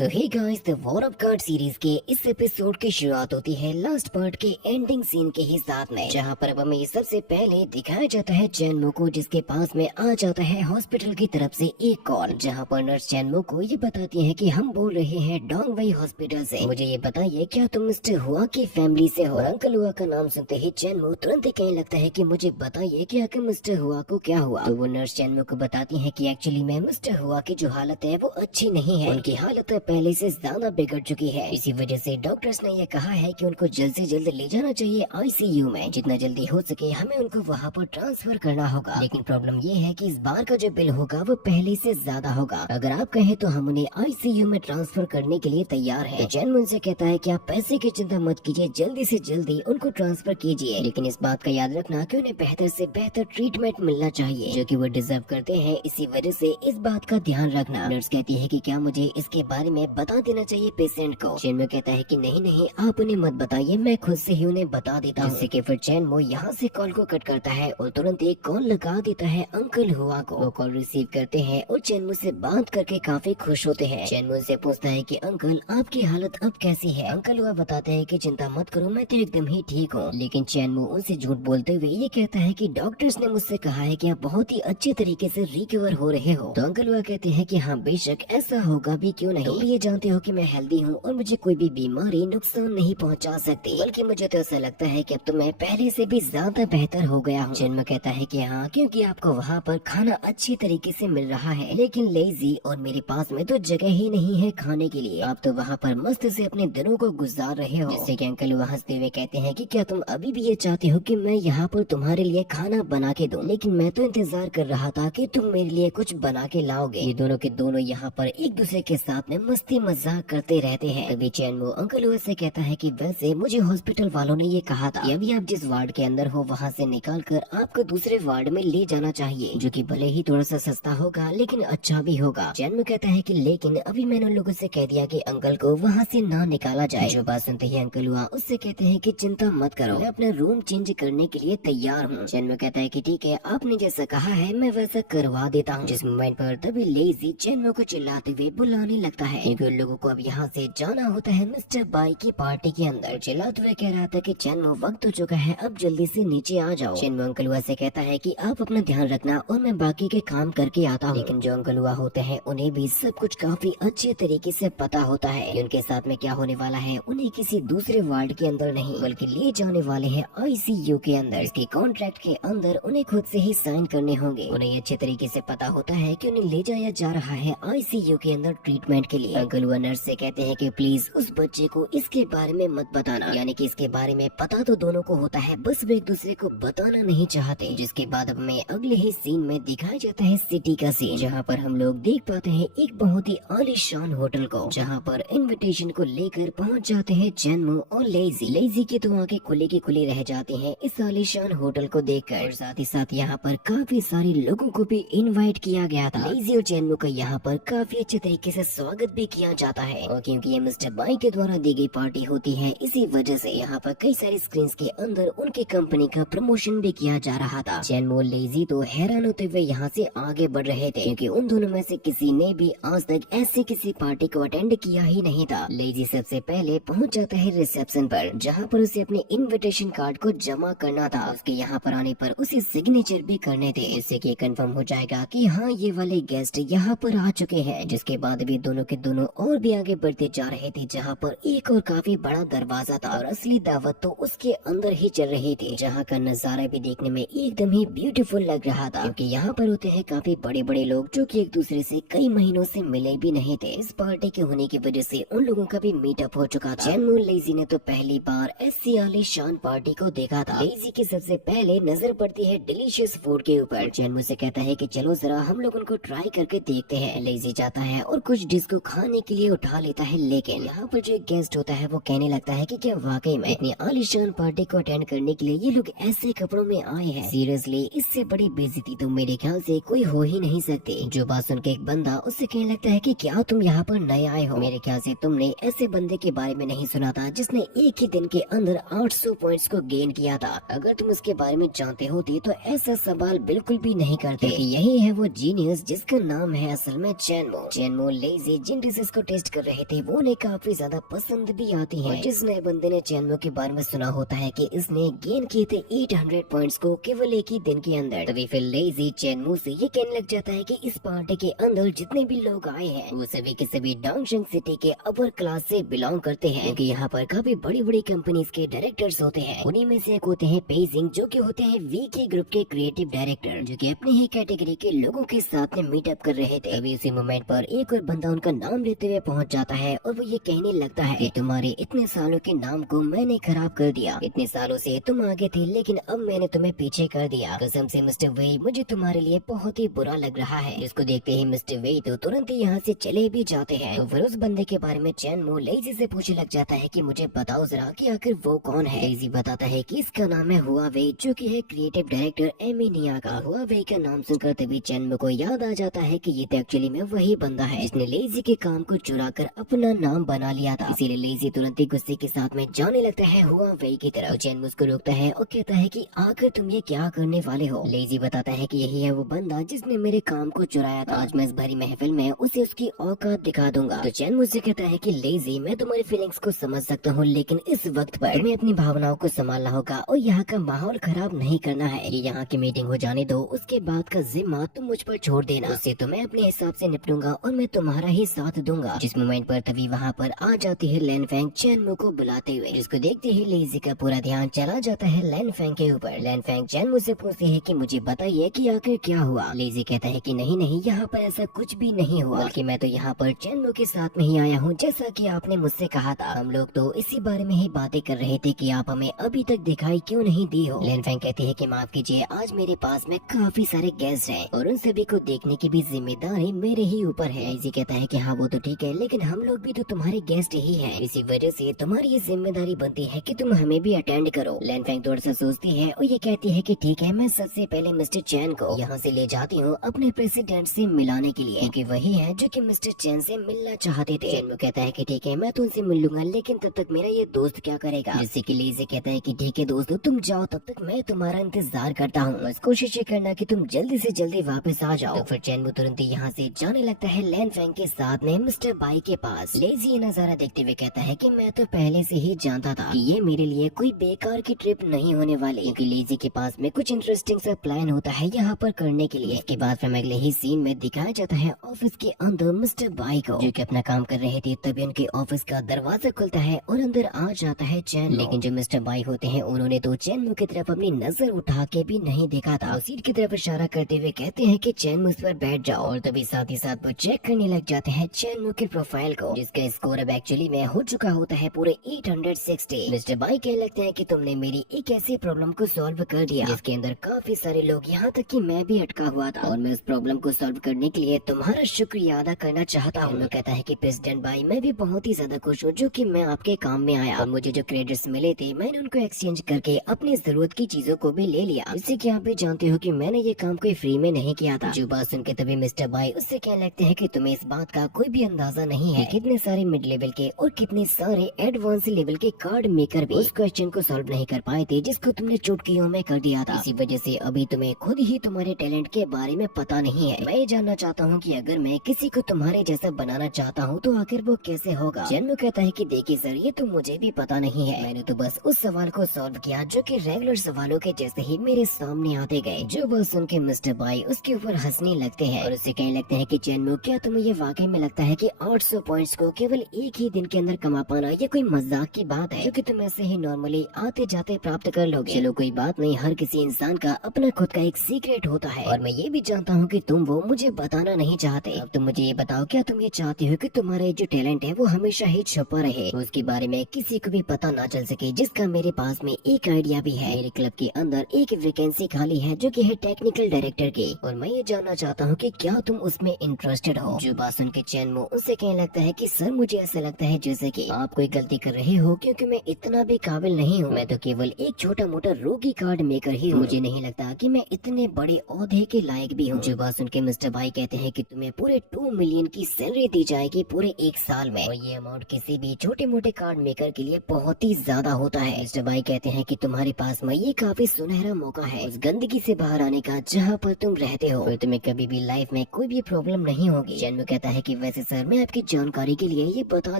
So hey guys, the war of card series के इस episode की शुरुआत होती है लास्ट पार्ट के एंडिंग सीन के ही साथ में, जहां पर अब हमें सबसे पहले दिखाया जाता है चैनमो को, जिसके पास में आ जाता है हॉस्पिटल की तरफ से एक कॉल, जहां पर नर्स चैनमो को ये बताती है कि हम बोल रहे हैं डोंगवई हॉस्पिटल से। मुझे ये बताइए, क्या तुम मिस्टर हुआ की फैमिली से हो? अंकल हुआ का नाम सुनते ही चैनमो तुरंत ही कहने लगता है कि मुझे बताइए कि आखिर मिस्टर हुआ को क्या हुआ। तो वो नर्स चैनमो को बताती है कि एक्चुअली में मिस्टर हुआ की जो हालत है वो अच्छी नहीं है, उनकी हालत पहले से ज्यादा बिगड़ चुकी है। इसी वजह से डॉक्टर्स ने ये कहा है कि उनको जल्द से जल्द ले जाना चाहिए आईसीयू में। जितना जल्दी हो सके हमें उनको वहाँ पर ट्रांसफर करना होगा। लेकिन प्रॉब्लम ये है कि इस बार का जो बिल होगा वो पहले से ज्यादा होगा। अगर आप कहें तो हम उन्हें आईसीयू में ट्रांसफर करने के लिए तैयार है। जैन उनसे कहता है कि आप पैसे की चिंता मत कीजिए, जल्दी से जल्दी उनको ट्रांसफर कीजिए, लेकिन इस बात का याद रखना कि उन्हें बेहतर से बेहतर ट्रीटमेंट मिलना चाहिए जो कि वो डिजर्व करते हैं। इसी वजह से इस बात का ध्यान रखना। नर्स कहती है कि क्या मुझे इसके बारे में बता देना चाहिए पेशेंट को? चैनमो कहता है कि नहीं नहीं, आप उन्हें मत बताइए, मैं खुद से ही उन्हें बता देता हूँ। जिससे कि फिर चैनमो यहाँ से कॉल को कट करता है और तुरंत एक कॉल लगा देता है अंकल हुआ को। वो कॉल रिसीव करते हैं और चैनमो से बात करके काफी खुश होते हैं। चैनमो से पूछता है कि अंकल आपकी हालत अब कैसी है? अंकल हुआ बताते हैं कि चिंता मत करो, मैं तो एकदम ही ठीक हूँ। लेकिन चैनमो उनसे झूठ बोलते हुए ये कहता है कि डॉक्टर्स ने मुझसे कहा है कि आप बहुत ही अच्छे तरीके से रिकवर हो रहे हो। तो अंकल हुआ कहते हैं कि हाँ बेशक ऐसा होगा भी, क्यों नहीं। तुम भी ये जानते हो कि मैं हेल्दी हूँ और मुझे कोई भी बीमारी नुकसान नहीं पहुँचा सकती, बल्कि मुझे तो ऐसा लगता है कि अब तो मैं पहले से भी ज्यादा बेहतर हो गया हूँ। जन्म कहता है कि हाँ, क्योंकि आपको वहाँ पर खाना अच्छी तरीके से मिल रहा है, लेकिन लेजी और मेरे पास में तो जगह ही नहीं है खाने के लिए। आप तो वहाँ पर मस्त से अपने दिनों को गुजार रहे हो। जिससे कि अंकल वहाँ हंसते हुए कहते हैं कि क्या तुम अभी भी ये चाहते हो कि मैं यहाँ पर तुम्हारे लिए खाना बना के दूं? लेकिन मैं तो इंतजार कर रहा था कि तुम मेरे लिए कुछ बना के लाओगे। ये दोनों के दोनों यहाँ पर एक दूसरे के साथ में मस्ती मजाक करते रहते हैं। तभी चैनमो अंकल हुआ से कहता है कि वैसे मुझे हॉस्पिटल वालों ने ये कहा था कि अभी आप जिस वार्ड के अंदर हो वहाँ से निकाल कर आपको दूसरे वार्ड में ले जाना चाहिए, जो कि भले ही थोड़ा सा सस्ता होगा लेकिन अच्छा भी होगा। चैनमो कहता है कि लेकिन अभी मैंने उन लोगों से कह दिया कि अंकल को वहाँ से ना निकाला जाए। जो बात सुनते ही अंकल हुआ उससे कहते हैं कि चिंता मत करो, मैं अपना रूम चेंज करने के लिए तैयार हूँ। चैनमो कहता है कि ठीक है, आपने जैसा कहा है मैं वैसा करवा देता हूँ। जिस मोमेंट पर तभी लेजी चैनमो को चिल्लाते हुए बुलाने लगता है क्योंकि उन लोगों को अब यहाँ से जाना होता है मिस्टर बाई की पार्टी के अंदर। चिल्लाते हुए कह रहा था कि चैनमो वक्त हो चुका है, अब जल्दी से नीचे आ जाओ। चैनमो अंकल हुआ से कहता है कि आप अपना ध्यान रखना और मैं बाकी के काम करके आता हूँ। लेकिन जो अंकल हुआ होते हैं उन्हें भी सब कुछ काफी अच्छे तरीके से पता होता है कि उनके साथ में क्या होने वाला है। उन्हें किसी दूसरे वार्ड के अंदर नहीं बल्कि ले जाने वाले हैं आईसीयू के अंदर। इसके कॉन्ट्रैक्ट के अंदर उन्हें खुद से ही साइन करने होंगे। उन्हें अच्छे तरीके से पता होता है कि उन्हें ले जाया जा रहा है आईसीयू के अंदर ट्रीटमेंट के लिए। अंकल हुआ नर्स से कहते हैं कि प्लीज उस बच्चे को इसके बारे में मत बताना, यानी कि इसके बारे में पता तो दोनों को होता है, बस वे एक दूसरे को बताना नहीं चाहते। जिसके बाद अब हमें अगले ही सीन में दिखाया जाता है सिटी का सीन, जहाँ पर हम लोग देख पाते हैं एक बहुत ही आलीशान होटल को, जहाँ पर इन्विटेशन को लेकर पहुँच जाते हैं चैनमो और लेजी। लेजी की तो आंखें खुली की खुली रह जाती हैं इस आलीशान होटल को देखकर। और साथ ही साथ यहाँ पर काफी सारे लोगों को भी इनवाइट किया गया था। लेजी और चैनमो का यहाँ पर काफी अच्छे तरीके से स्वागत भी किया जाता है, और क्योंकि ये मिस्टर बाई के द्वारा दी गई पार्टी होती है, इसी वजह से यहाँ पर कई सारी स्क्रीन के अंदर उनके कंपनी का प्रमोशन भी किया जा रहा था। चैनमो और लेजी तो हैरान होते हुए यहाँ से आगे बढ़ रहे थे, क्योंकि उन दोनों में से किसी ने भी आज तक ऐसी किसी पार्टी को अटेंड किया ही नहीं था। लेजी सबसे पहले पहुँच जाता है रिसेप्शन पर, जहाँ पर उसे अपने इन्विटेशन कार्ड को जमा करना था। उसके यहाँ पर आने पर उसे सिग्नेचर भी करने थे, इससे कि कंफर्म हो जाएगा कि हाँ ये वाले गेस्ट यहाँ पर आ चुके हैं। जिसके बाद भी दोनों के दोनों और भी आगे बढ़ते जा रहे थे, जहाँ पर एक और काफी बड़ा दरवाजा था और असली दावत तो उसके अंदर ही चल रही थी, जहाँ का नजारा भी देखने में एकदम ही ब्यूटीफुल लग रहा था। क्योंकि यहाँ पर होते हैं काफी बड़े बड़े लोग जो कि एक दूसरे से कई महीनों से मिले भी नहीं थे। इस पार्टी के होने की वजह से उन लोगों का भी मीटअप हो चुका था। चैनमो लेजी ने तो पहली बार ऐसी आलीशान पार्टी को देखा था। लेजी की सबसे पहले नजर पड़ती है डिलीशियस फूड के ऊपर। चैनमो से कहता है कि चलो जरा हम लोग उनको ट्राई करके देखते हैं। लेजी जाता है और कुछ डिश को खाने के लिए उठा लेता है, लेकिन यहाँ पर जो गेस्ट होता है वो कहने लगता है कि क्या वाकई में इतनी आलीशान पार्टी को अटेंड करने के लिए ये लोग ऐसे कपड़ों में आए हैं? सीरियसली इससे बड़ी बेइज्जती तो मेरे ख्याल से कोई हो ही नहीं सकती। जो बात सुन के एक बंदा उससे कहने लगता है कि क्या तुम यहाँ पर नए आए हो? मेरे ख्याल से तुमने ऐसे बंदे के बारे में नहीं सुना था जिसने एक ही दिन के अंदर 800 पॉइंट्स को गेन किया था। अगर तुम उसके बारे में जानते होते तो ऐसा सवाल बिल्कुल भी नहीं करते कि यही है वो जीनियस जिसका नाम है असल में चैनमो। चैनमो लेजी जिन साइंटिस्ट इसको टेस्ट कर रहे थे वो उन्हें काफी ज्यादा पसंद भी आती है। जिस नए बंदे ने चेनमो के बारे में सुना होता है कि इसने गेन किए थे 800 पॉइंट्स को केवल एक ही दिन के अंदर, तभी फिर लेजी चेनमो से ये कहने लग जाता है कि इस पार्टी के अंदर जितने भी लोग आए हैं वो सभी के सभी डोंगशंग सिटी के अपर क्लास से बिलोंग करते हैं, क्योंकि यहाँ पर काफी बड़ी बड़ी कंपनीज के डायरेक्टर्स होते हैं। उन्हीं में से एक होते हैं पेजिंग, जो कि होते हैं वीके ग्रुप के क्रिएटिव डायरेक्टर, जो कि अपने ही कैटेगरी के लोगों के साथ में मीटअप कर रहे थे। अभी उसी मोमेंट पर एक और बंदा उनका नाम लेते हुए पहुंच जाता है और वो ये कहने लगता है कि तुम्हारे इतने सालों के नाम को मैंने खराब कर दिया। इतने सालों से तुम आगे थे लेकिन अब मैंने तुम्हें पीछे कर दिया। कसम से मिस्टर वेई, मुझे तुम्हारे लिए बहुत ही बुरा लग रहा है। जिसको देखते ही मिस्टर वेई तो तुरंत ही यहाँ से चले भी जाते हैं। तो फिर उस बंदे के बारे में चेनमो लेजी से पूछने लग जाता है कि मुझे बताओ जरा कि आखिर वो कौन है। लेजी बताता है कि इसका नाम है हुआ वेई, जो कि है क्रिएटिव डायरेक्टर एमिनिया का। हुआ वेई का नाम सुनकर तभी चेनमो को याद आ जाता है कि ये तो एक्चुअली में वही बंदा है जिसने लेजी के काम को चुरा कर अपना नाम बना लिया था। इसीलिए लेजी तुरंत ही गुस्से के साथ में जाने लगता है हुआ वेई की तरफ। चेनमो उसको रोकता है और कहता है कि आखिर तुम ये क्या करने वाले हो। लेजी बताता है कि यही है वो बंदा जिसने मेरे काम को चुराया था। आज मैं इस भरी महफिल में उसे उसकी औकात दिखा दूंगा। तो चेनमो से कहता है कि लेजी, मैं तुम्हारी फीलिंग्स को समझ सकता हूँ, लेकिन इस वक्त पर तुम्हें अपनी भावनाओं को संभालना होगा और यहाँ का माहौल खराब नहीं करना है। ये यहाँ की मीटिंग हो जाने दो, उसके बाद का जिम्मा तुम मुझ पर छोड़ देना। उससे तो मैं अपने हिसाब से निपटूंगा और मैं तुम्हारा ही साथ दूंगा। जिस मोमेंट पर तभी वहाँ पर आ जाती है लैन फेंग चेनमो को बुलाते हुए, जिसको देखते ही लेजी का पूरा ध्यान चला जाता है लैन फेंग के ऊपर। लैन फेंग चेनमो से पूछती है कि मुझे बताइए कि आखिर क्या हुआ। लेजी कहता है कि नहीं नहीं, यहाँ पर ऐसा कुछ भी नहीं हुआ, बल्कि मैं तो यहाँ पर चेनमो के साथ में ही आया हूँ, जैसा कि आपने मुझसे कहा था। हम लोग तो इसी बारे में ही बातें कर रहे थे कि आप हमें अभी तक दिखाई क्यों नहीं दी हो। लैन फेंग कहती है कि माफ कीजिए, आज मेरे पास में काफी सारे गेस्ट हैं और उन सभी को देखने की भी जिम्मेदारी मेरे ही ऊपर है। लेजी कहता है कि हाँ वो तो ठीक है, लेकिन हम लोग भी तो तुम्हारे गेस्ट ही हैं, इसी वजह से तुम्हारी ये जिम्मेदारी बनती है कि तुम हमें भी अटेंड करो। लैन फेंग थोड़ा सा सोचती है और ये कहती है कि ठीक है, मैं सबसे पहले मिस्टर चैन को यहाँ से ले जाती हूँ अपने प्रेसिडेंट से मिलाने के लिए, क्योंकि वही है जो कि मिस्टर चैन से मिलना चाहते थे। चैन कहता है कि ठीक है, मैं तुमसे मिल लूंगा, लेकिन तब तक मेरा ये दोस्त क्या करेगा। जिससे कि लेजी कहता है कि ठीक है दोस्तों, तुम जाओ, तब तक मैं तुम्हारा इंतजार करता हूँ। बस कोशिश करना कि तुम जल्दी से जल्दी वापस आ जाओ। तो फिर चैन तुरंत यहाँ से जाने लगता है लैन फेंग के साथ में मिस्टर बाई के पास। लेजी ये नजारा देखते हुए कहता है कि मैं तो पहले से ही जानता था कि ये मेरे लिए कोई बेकार की ट्रिप नहीं होने वाली, क्योंकि लेजी के पास में कुछ इंटरेस्टिंग सा प्लान होता है यहाँ पर करने के लिए। इसके बाद फिर अगले ही सीन में दिखाया जाता है ऑफिस के अंदर मिस्टर बाई को, जो कि अपना काम कर रहे थे। तभी उनके ऑफिस का दरवाजा खुलता है और अंदर आ जाता है चैन। लेकिन जो मिस्टर बाई होते हैं उन्होंने तो चैन की तरफ अपनी नजर उठा के भी नहीं देखा था। सीट की तरफ इशारा करते हुए कहते हैं कि चैन उस पर बैठ जाओ, और तभी साथ ही साथ वो चेक करने लग जाते हैं चैन के प्रोफाइल को, जिसका स्कोर अब एक्चुअली में हो चुका होता है पूरे 860। मिस्टर बाई कहने लगते हैं कि तुमने मेरी एक ऐसी प्रॉब्लम को सॉल्व कर दिया जिसके अंदर काफी सारे लोग, यहाँ तक कि मैं भी अटका हुआ था, और मैं उस प्रॉब्लम को सॉल्व करने के लिए तुम्हारा शुक्रिया अदा करना चाहता हूँ। कहता है कि प्रेसिडेंट भाई, मैं भी बहुत ही ज्यादा खुश हूँ जो कि मैं आपके काम में आया, और मुझे जो क्रेडिट्स मिले थे मैंने उनको एक्सचेंज करके अपनी जरूरत की चीजों को भी ले लिया। इससे कि आप भी जानते हो कि मैंने ये काम कोई फ्री में नहीं किया था। जो बात सुन के तभी मिस्टर बाई उससे कहने लगते हैं कि तुम्हें इस बात का कोई भी अंदाजा नहीं है कितने सारे मिड लेवल के और कितने सारे एडवांस लेवल के कार्ड मेकर भी उस क्वेश्चन को सॉल्व नहीं कर पाए थे जिसको तुमने चुटकियों में कर दिया था। इसी वजह से अभी तुम्हें खुद ही तुम्हारे टैलेंट के बारे में पता नहीं है। मैं ये जानना चाहता हूँ कि अगर मैं किसी को तुम्हारे जैसा बनाना चाहता हूँ तो आखिर वो कैसे होगा। जन्म कहता है कि देखिए सर, ये तो मुझे भी पता नहीं है, मैंने तो बस उस सवाल को सॉल्व किया जो कि रेगुलर सवालों के जैसे ही मेरे सामने आते गए। जो बात सुन के मिस्टर बाई उसके ऊपर हंसने लगते हैं और उससे कहने लगते हैं कि चैनमो, क्या तुम्हें ये वाकई में लगता है कि 800 पॉइंट्स को केवल एक ही दिन के अंदर कमा पाना ये कोई मजाक की बात है जो कि तुम ऐसे ही नॉर्मली आते जाते प्राप्त कर लोगे। चलो कोई बात नहीं, हर किसी इंसान का अपना खुद का एक सीक्रेट होता है और मैं ये भी जानता हूँ कि तुम वो मुझे बताना नहीं चाहते। अब तुम मुझे ये बताओ, क्या तुम ये चाहते हो कि तुम्हारा जो टैलेंट है वो हमेशा ही छुपा रहे, उसके बारे में किसी को भी पता ना चल सके। जिसका मेरे पास में एक आइडिया भी है। मेरे क्लब के अंदर एक वैकेंसी खाली है जो कि है टेक्निकल डायरेक्टर की, और मैं ये जानना चाहता हूँ कि क्या तुम उसमें इंटरेस्टेड हो। जो बात सुन के चैनमो उससे कहने लगता है कि सर, मुझे ऐसा लगता है जैसे कि आप कोई गलती कर रहे हो, क्योंकि मैं इतना भी काबिल नहीं हूँ। मैं तो केवल एक छोटा मोटा रोगी कार्ड मेकर ही हूँ। मुझे नहीं लगता कि मैं इतने बड़े ओहदे के लायक भी हूँ। जो बात सुन के मिस्टर भाई कहते हैं कि तुम्हें पूरे 2 मिलियन की सैलरी दी जाएगी पूरे 1 साल में, और ये अमाउंट किसी भी छोटे मोटे कार्ड मेकर के लिए बहुत ही ज्यादा होता है। मिस्टर भाई कहते हैं कि तुम्हारे पास में ये काफी सुनहरा मौका है उस गंदगी से बाहर आने का जहाँ पर तुम रहते हो, फिर तुम्हें कभी भी लाइफ में कोई भी प्रॉब्लम नहीं होगी। जन्म कहता है कि वैसे सर मैं आपकी जानकारी के लिए ये बता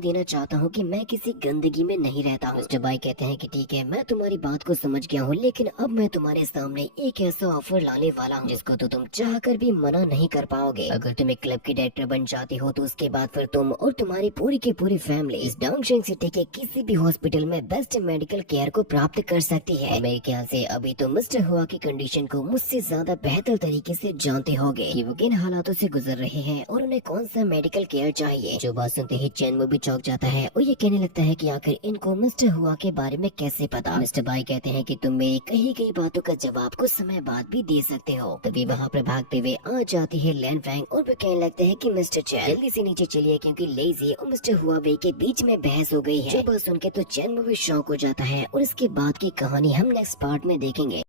देना चाहता हूँ कि मैं किसी गंदगी में नहीं रहता हूँ। मिस्टर बाई कहते हैं कि ठीक है, मैं तुम्हारी बात को समझ गया हूँ, लेकिन अब मैं तुम्हारे सामने एक ऐसा ऑफर लाने वाला हूँ जिसको तो तुम चाहकर भी मना नहीं कर पाओगे। अगर तुम एक क्लब की डायरेक्टर बन जाते हो तो उसके बाद फिर तुम और तुम्हारी पूरी की पूरी फैमिली इस डाउनशिंग सिटी के किसी भी हॉस्पिटल में बेस्ट मेडिकल केयर को प्राप्त कर सकती है। मेरे ख्याल से अभी तो मिस्टर हुआ की कंडीशन को मुझसे ज्यादा बेहतर तरीके से जानते होगे कि वो किन हालातों से गुजर रहे हैं और उन्हें कौन सा मेडिकल केयर चाहिए। जो बात सुनते ही चैन भी चौंक जाता है और ये कहने लगता है कि आखिर इनको मिस्टर हुआ के बारे में कैसे पता। मिस्टर बाई कहते हैं कि तुम मेरी कही गई बातों का जवाब कुछ समय बाद भी दे सकते हो। तभी वहाँ पर भागते हुए आ जाती है लैन फ्रैंक और वो कहने लगते हैं कि मिस्टर चैन जल्दी से नीचे चलिए क्योंकि लेजी और मिस्टर हुआवे के बीच में बहस हो गई है। जो बात सुन के तो चैन भी शॉक हो जाता है और इसके बाद की कहानी हम नेक्स्ट पार्ट में देखेंगे।